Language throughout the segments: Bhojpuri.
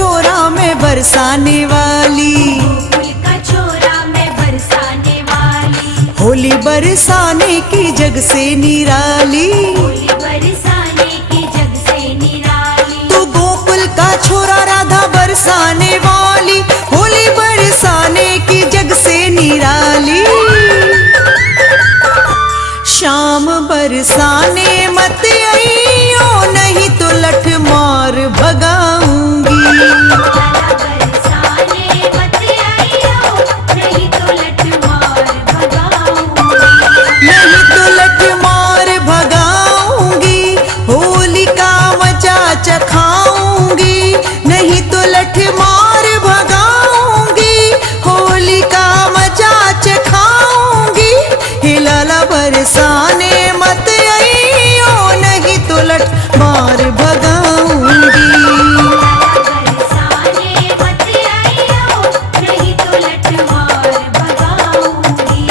छोरा मैं बरसाने वाली, गोकुल का छोरा मैं बरसाने वाली, होली बरसाने की जग से निराली। होली बरसाने की जग से निराली। तू गोकुल का छोरा राधा बरसाने वाली, होली बरसाने की जग से निराली। शाम बरसाने मत आइयो, नहीं तो लठ मार भगाऊंगी। लाला बरसाने मत आइयो, नहीं तो लठ मार भगाऊंगी। नहीं तो लठ मार भगाऊंगी, होली का मजा चखाऊंगी। नहीं तो लठ मार भगाऊंगी, होली का मजा चखाऊंगी। हे लाला बरसाने मत आइयो, नहीं तो लठ मार भगाऊंगी। लाला बरसाने मत आइयो, नहीं तो लठ मार भगाऊंगी।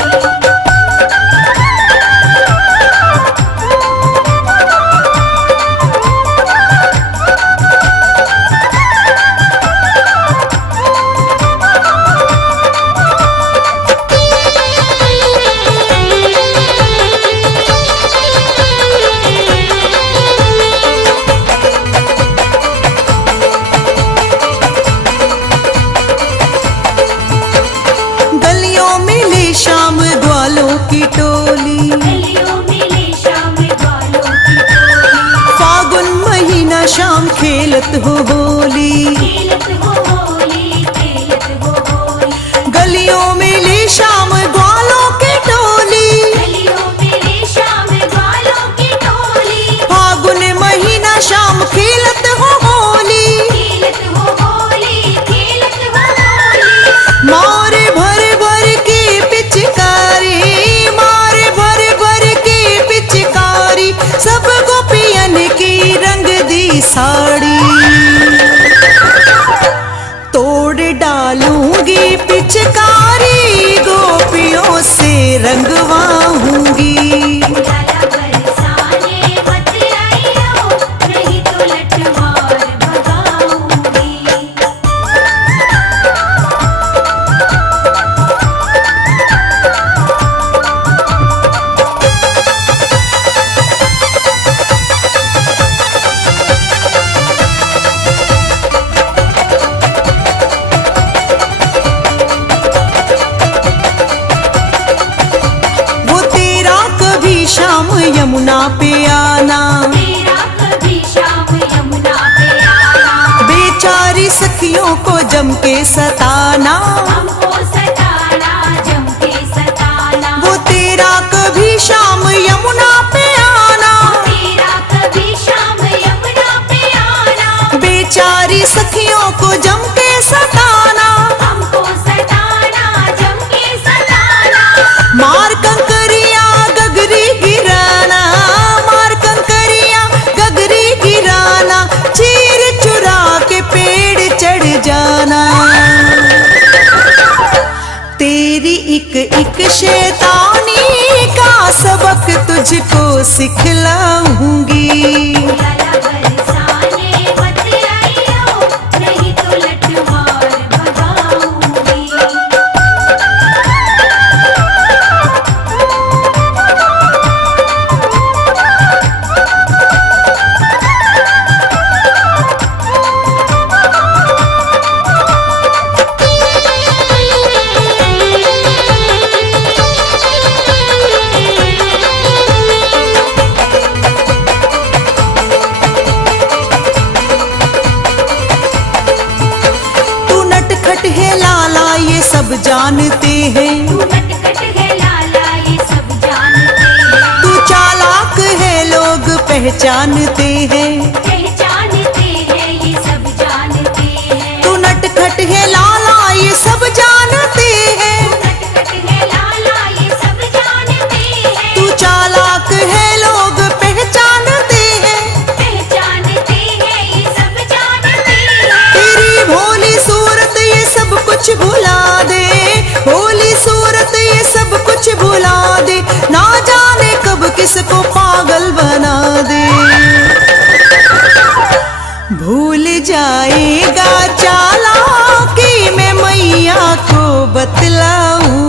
गलियों में ले शाम ग्वालों की टोली, गलियों में ले शाम ग्वालों की टोली, फागुन महीना शाम खेलत हो होली। खेलत हो होली, खेलत हो होली। गलियों में ले शाम ग्वालों की टोली, गलियों में ले शाम ग्वालों की टोली, फागुन महीना शाम खेलत हो होली। खेलत हो होली, खेलत हो होली। मारे भर भर के पिचकारी, मारे भर भर के पिचकारी, सब गोपियन की रंग दी साड़ी। तोड़ डालूंगी पिचकारी, गोपियों से रंगवाऊंगी। लाला बरसाने मत आइयो, नहीं तो लठ मार भगाऊंगी। वो तेरा कभी शाम यमुना पे आना, तेरा कभी शाम यमुना पे आना, बेचारी सखियों को जम के सताना। हमको सताना, जम के सताना। वो तेरा कभी शाम यमुना पे आना, तेरा कभी शाम यमुना पे आना, बेचारी सखियों को जम के सताना। हमको सताना, जम के सताना। मार कंकरिया गगरी गिराना, मार कंकरिया गगरी गिराना, चीर चुरा के पेड़ चढ़ जाना। तेरी एक एक शैतानी का सबक तुझको सिखलाऊंगी। लाला बरसाने मत आइयो, नहीं तो लठ मार भगाऊंगी। तू नटखट है लाला ये सब जानते हैं, तू नटखट है लाला, ये सब जानते हैं। तू चालाक है लोग पहचानते हैं। पहचानते हैं, ये सब जानते हैं। तू नटखट है लाला ये सब जानते हैं। नटखट है लाला, ये सब जानते हैं। तू चालाक है लोग पहचानते हैं। पहचानते हैं, ये सब जानते हैं। तेरी भोली सूरत ये सब कुछ भुला दे, भोली सूरत ये सब कुछ भुला दे, ना जाने कब किसको पागल बना दे। भूल जाएगा बतलाऊं।